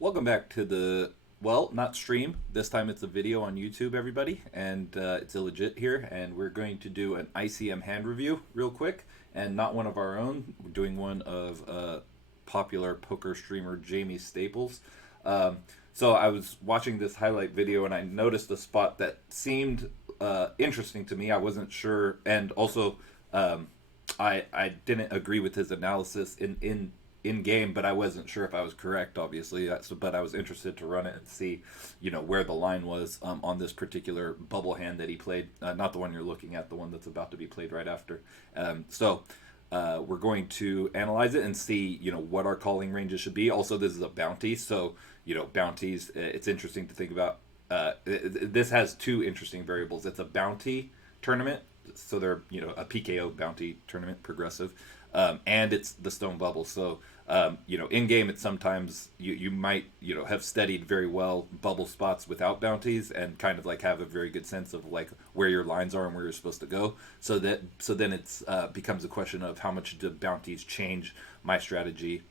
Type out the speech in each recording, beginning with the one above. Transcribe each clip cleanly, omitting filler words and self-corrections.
Welcome back to the, well, not stream. This time it's a video on YouTube, everybody. And it's illegit here. And we're going to do an ICM hand review real quick. And not one of our own. We're doing one of popular poker streamer Jaime Staples. Um, so I was watching this highlight video and I noticed a spot that seemed interesting to me. I wasn't sure. And also, I didn't agree with his analysis in game, but I wasn't sure if I was correct. Obviously, but I was interested to run it and see, where the line was on this particular bubble hand that he played. Not the one you're looking at, the one that's about to be played right after. We're going to analyze it and see, what our calling ranges should be. Also, this is a bounty, so bounties. It's interesting to think about. This has two interesting variables. It's a bounty tournament, so they're a PKO bounty tournament, progressive, and it's the stone bubble. So in game, it's sometimes you might have studied very well bubble spots without bounties and kind of like have a very good sense of like where your lines are and where you're supposed to go. So then it's becomes a question of how much do bounties change my strategy.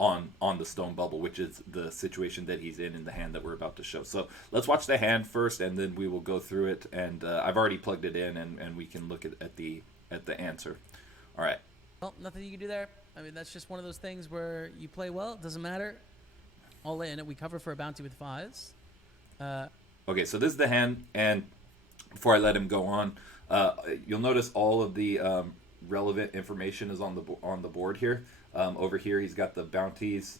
On the stone bubble, which is the situation that he's in the hand that we're about to show. So let's watch the hand first, and then we will go through it. And I've already plugged it in, and we can look at the answer. All right. Well, nothing you can do there. I mean, that's just one of those things where you play well, it doesn't matter. All in, we cover for a bounty with fives. Okay, so this is the hand, and before I let him go on, you'll notice all of the relevant information is on the board here. Over here, he's got the bounties,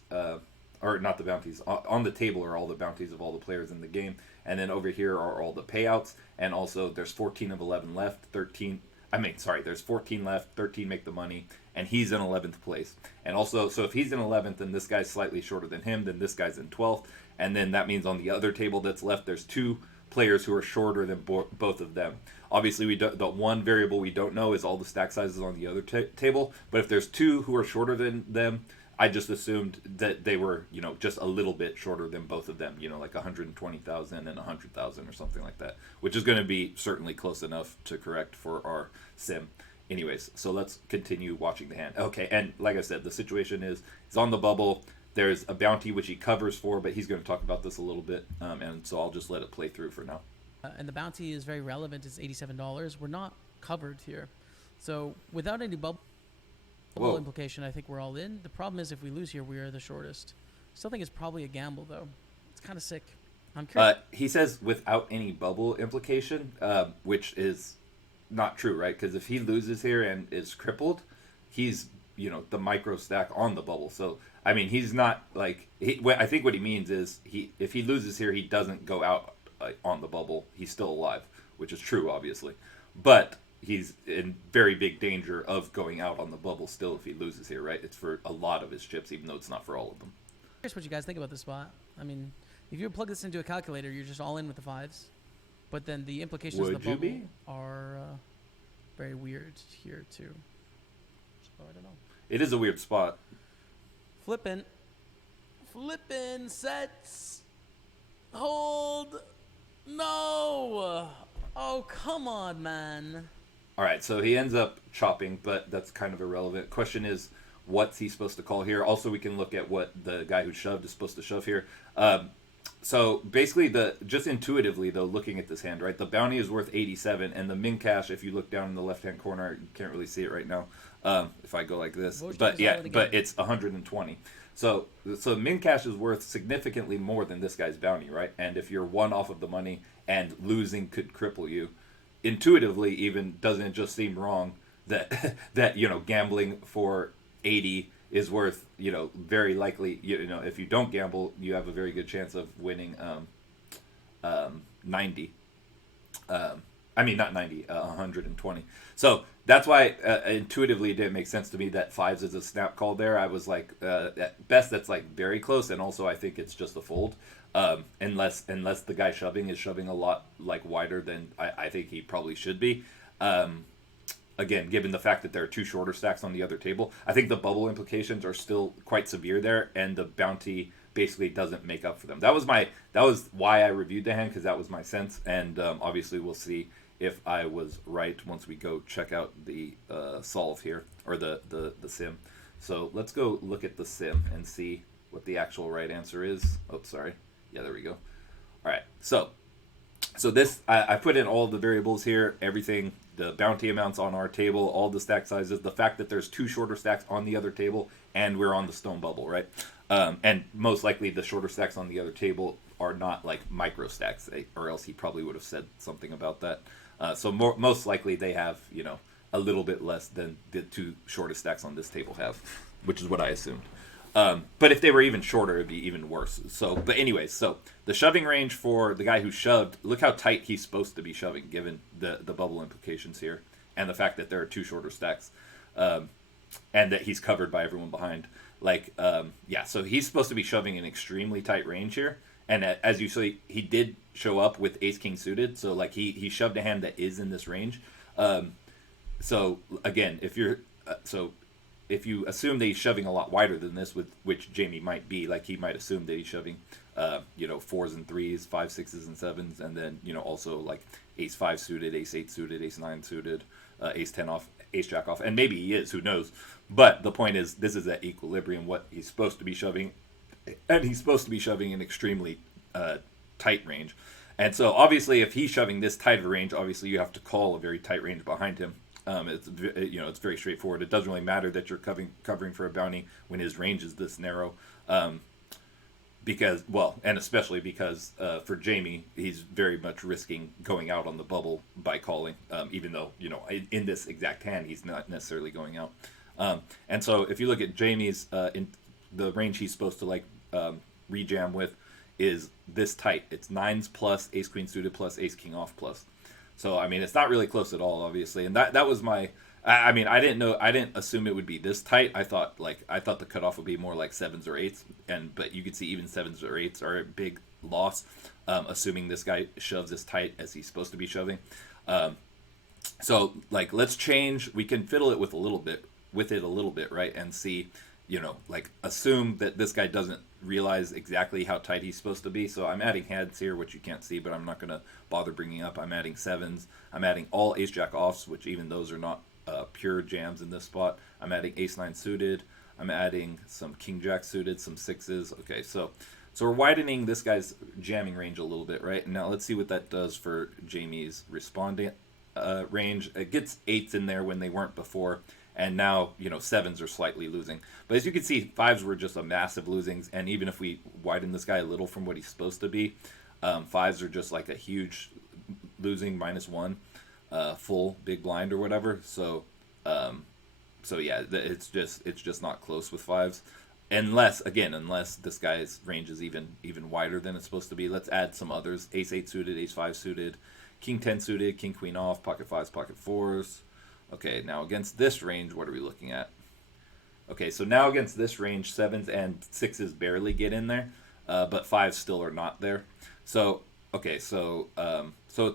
or not the bounties. On the table are all the bounties of all the players in the game, and then over here are all the payouts. And also, there's 14 of 11 left. There's 14 left. 13 make the money, and he's in 11th place. And also, so if he's in 11th, and this guy's slightly shorter than him, then this guy's in 12th, and then that means on the other table that's left, there's two players who are shorter than both of them. Obviously, the one variable we don't know is all the stack sizes on the other table. But if there's two who are shorter than them, I just assumed that they were, just a little bit shorter than both of them. Like 120,000 and 100,000 or something like that, which is going to be certainly close enough to correct for our sim. Anyways, so let's continue watching the hand. Okay, and like I said, the situation is he's on the bubble. There's a bounty which he covers for, but he's going to talk about this a little bit, and so I'll just let it play through for now. And the bounty is very relevant. It's $87. We're not covered here. So without any bubble Whoa. implication, I think we're all in. The problem is if we lose here, we are the shortest. Still think it's probably a gamble, though. It's kind of sick. I'm curious. He says without any bubble implication, which is not true, right? Because if he loses here and is crippled, he's the micro stack on the bubble. So I mean, he's not like I think what he means is if he loses here, he doesn't go out on the bubble. He's still alive, which is true, obviously, but he's in very big danger of going out on the bubble still if he loses here, right? It's for a lot of his chips, even though it's not for all of them. Here's what you guys think about this spot. I mean, if you plug this into a calculator, you're just all in with the fives. But then the implications Would of the you bubble be? are very weird here, too. So I don't know. It is a weird spot. Flippin', sets, hold, no. Oh, come on, man. All right, so he ends up chopping, but that's kind of irrelevant. Question is, what's he supposed to call here? Also, we can look at what the guy who shoved is supposed to shove here. So basically, just intuitively though, looking at this hand, right, the bounty is worth 87, and the min cash, if you look down in the left-hand corner, you can't really see it right now. If I go like this, but it's 120. So min cash is worth significantly more than this guy's bounty, right? And if you're one off of the money and losing could cripple you, intuitively, even doesn't it just seem wrong that gambling for 80 is worth very likely if you don't gamble you have a very good chance of winning 90. I mean not 90, 120. So that's why intuitively it didn't make sense to me that fives is a snap call there. I was like at best that's like very close, and also I think it's just a fold. Unless the guy shoving is shoving a lot like wider than I think he probably should be. Again, given the fact that there are two shorter stacks on the other table, I think the bubble implications are still quite severe there, and the bounty basically doesn't make up for them. That was why I reviewed the hand, because that was my sense, and obviously we'll see if I was right once we go check out the solve here, or the sim. So let's go look at the sim and see what the actual right answer is. Oh, sorry. Yeah, there we go. All right. So this, I put in all the variables here, everything, the bounty amounts on our table, all the stack sizes, the fact that there's 2 shorter stacks on the other table, and we're on the stone bubble, right? And most likely the shorter stacks on the other table are not like micro stacks, or else he probably would have said something about that. So most likely they have, a little bit less than the 2 shortest stacks on this table have, which is what I assumed. But if they were even shorter, it'd be even worse. But anyways, so the shoving range for the guy who shoved, look how tight he's supposed to be shoving, given the bubble implications here, and the fact that there are 2 shorter stacks, and that he's covered by everyone behind. So he's supposed to be shoving an extremely tight range here, and as you see, he did show up with Ace King suited, so like he shoved a hand that is in this range. So again, if you assume that he's shoving a lot wider than this, with which Jaime might be, like he might assume that he's shoving, 4s and 3s, 5s, 6s, and 7s, and then also like Ace 5 suited, Ace 8 suited, Ace 9 suited, Ace 10 off, Ace Jack off, and maybe he is, who knows? But the point is, this is at equilibrium, what he's supposed to be shoving, and he's supposed to be shoving an extremely tight range. And so obviously, if he's shoving this tight of a range, obviously you have to call a very tight range behind him. It's very straightforward. It doesn't really matter that you're covering for a bounty when his range is this narrow, especially because for Jaime, he's very much risking going out on the bubble by calling, even though in this exact hand he's not necessarily going out. And so if you look at Jaime's in the range he's supposed to rejam with is this tight. It's 9s plus Ace Queen suited plus Ace King off plus. So, I mean, it's not really close at all, obviously. And that was my... I didn't assume it would be this tight. I thought the cutoff would be more like 7s or 8s. But you could see even 7s or 8s are a big loss, assuming this guy shoves as tight as he's supposed to be shoving. Let's change. We can fiddle it with it a little bit, right? And see, assume that this guy doesn't realize exactly how tight he's supposed to be. So I'm adding hands here, which you can't see, but I'm not going to bother bringing up. I'm adding 7s. I'm adding all Ace Jack offs, which even those are not pure jams in this spot. I'm adding Ace 9 suited. I'm adding some King Jack suited, some 6s. Okay, so we're widening this guy's jamming range a little bit, right? Now let's see what that does for Jaime's respondent range. It gets 8s in there when they weren't before. And now, 7s are slightly losing. But as you can see, 5s were just a massive losings. And even if we widen this guy a little from what he's supposed to be, 5s are just like a huge losing, -1, full big blind or whatever. So yeah, it's just not close with 5s. Unless this guy's range is even wider than it's supposed to be. Let's add some others. Ace 8 suited, Ace 5 suited, King 10 suited, King Queen off, pocket 5s, pocket 4s. Okay, now against this range, what are we looking at? Okay, so now against this range, 7s and 6s barely get in there, but 5s still are not there. So it's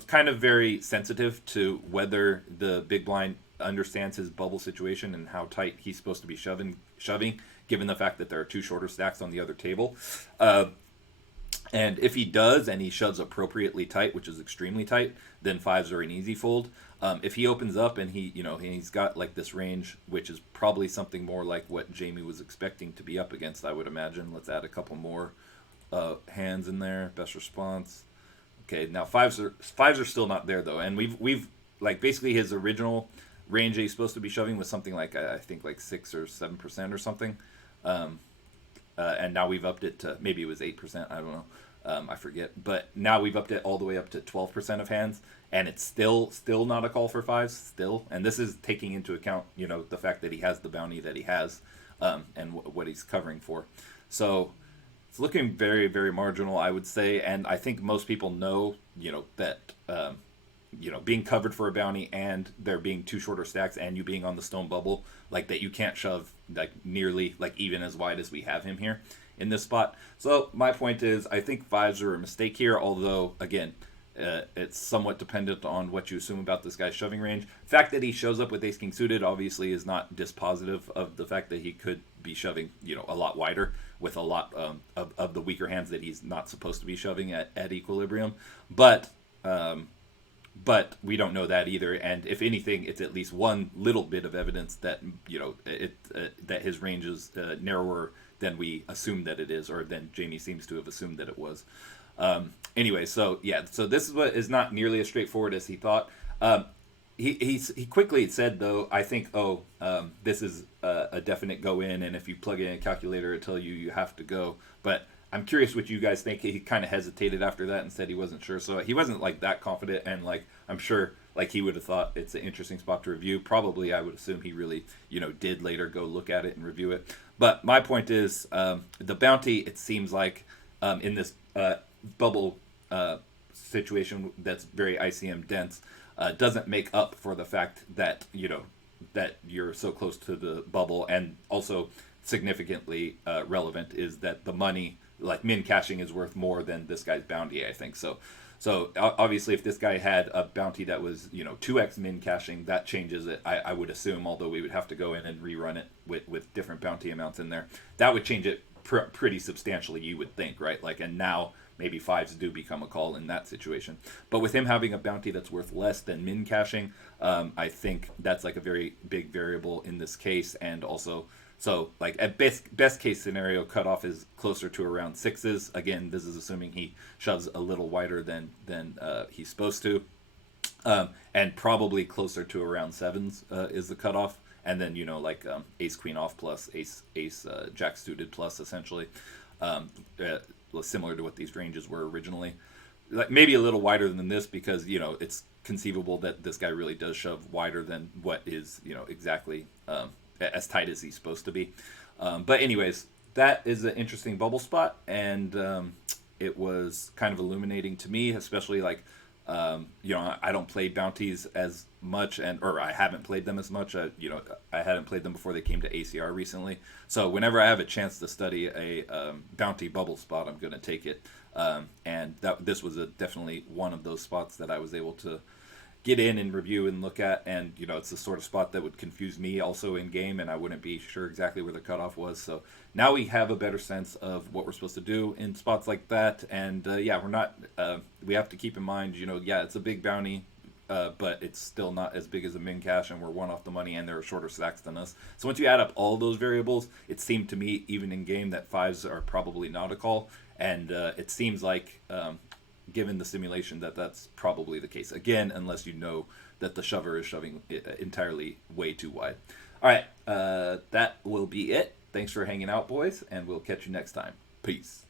kind of very sensitive to whether the big blind understands his bubble situation and how tight he's supposed to be shoving, given the fact that there are 2 shorter stacks on the other table. And if he does, and he shoves appropriately tight, which is extremely tight, then 5s are an easy fold. If he opens up and he's got like this range, which is probably something more like what Jaime was expecting to be up against, I would imagine. Let's add a couple more hands in there. Best response. Okay, now 5s are still not there though, and we've like basically his original range that he's supposed to be shoving was something like I think like 6 or 7% or something. And now we've upped it to, maybe it was 8%, I don't know, I forget. But now we've upped it all the way up to 12% of hands, and it's still not a call for 5s, still. And this is taking into account, the fact that he has the bounty that he has, and what he's covering for. So it's looking very, very marginal, I would say. And I think most people know, that, being covered for a bounty and there being 2 shorter stacks and you being on the stone bubble, like that you can't shove like nearly like even as wide as we have him here in this spot. So my point is, I think 5s are a mistake here, although again, it's somewhat dependent on what you assume about this guy's shoving range. The fact that he shows up with Ace King suited obviously is not dispositive of the fact that he could be shoving, a lot wider with a lot of the weaker hands that he's not supposed to be shoving at equilibrium. But we don't know that either, and if anything, it's at least one little bit of evidence that that his range is narrower than we assume that it is, or than Jamie seems to have assumed that it was. Anyway, so yeah, so this is what is not nearly as straightforward as he thought. He quickly said though, I think, this is a definite go in, and if you plug in a calculator, it'll tell you you have to go. But I'm curious what you guys think. He kind of hesitated after that and said he wasn't sure, so he wasn't like that confident, and like I'm sure like he would have thought it's an interesting spot to review. Probably, I would assume he really did later go look at it and review it. But my point is, the bounty, it seems like in this bubble situation that's very ICM dense, doesn't make up for the fact that that you're so close to the bubble, and also significantly relevant is that the money, like min caching, is worth more than this guy's bounty, I think. So obviously, if this guy had a bounty that was 2x min caching, that changes it. I would assume, although we would have to go in and rerun it with different bounty amounts in there, that would change it pretty substantially, you would think, right? Like, and now maybe fives do become a call in that situation. But with him having a bounty that's worth less than min caching, I think that's like a very big variable in this case. And also, so like at best case scenario, cutoff is closer to around sixes. Again, this is assuming he shoves a little wider than he's supposed to, and probably closer to around sevens is the cutoff. And then like ace queen off plus ace jack suited plus, essentially, similar to what these ranges were originally. Like maybe a little wider than this, because it's conceivable that this guy really does shove wider than what is exactly as tight as he's supposed to be. But anyways, that is an interesting bubble spot, and it was kind of illuminating to me, especially like I don't play bounties as much, or I haven't played them as much. I hadn't played them before they came to ACR recently. So whenever I have a chance to study a bounty bubble spot, I'm going to take it. And this was definitely one of those spots that I was able to get in and review and look at. And it's the sort of spot that would confuse me also in game, and I wouldn't be sure exactly where the cutoff was. So now we have a better sense of what we're supposed to do in spots like that. And we're not. We have to keep in mind, it's a big bounty. But it's still not as big as a min cache, and we're one off the money, and there are shorter stacks than us. So once you add up all those variables, it seemed to me, even in game, that fives are probably not a call, and it seems like, given the simulation, that that's probably the case. Again, unless you know that the shover is shoving entirely way too wide. All right, that will be it. Thanks for hanging out, boys, and we'll catch you next time. Peace.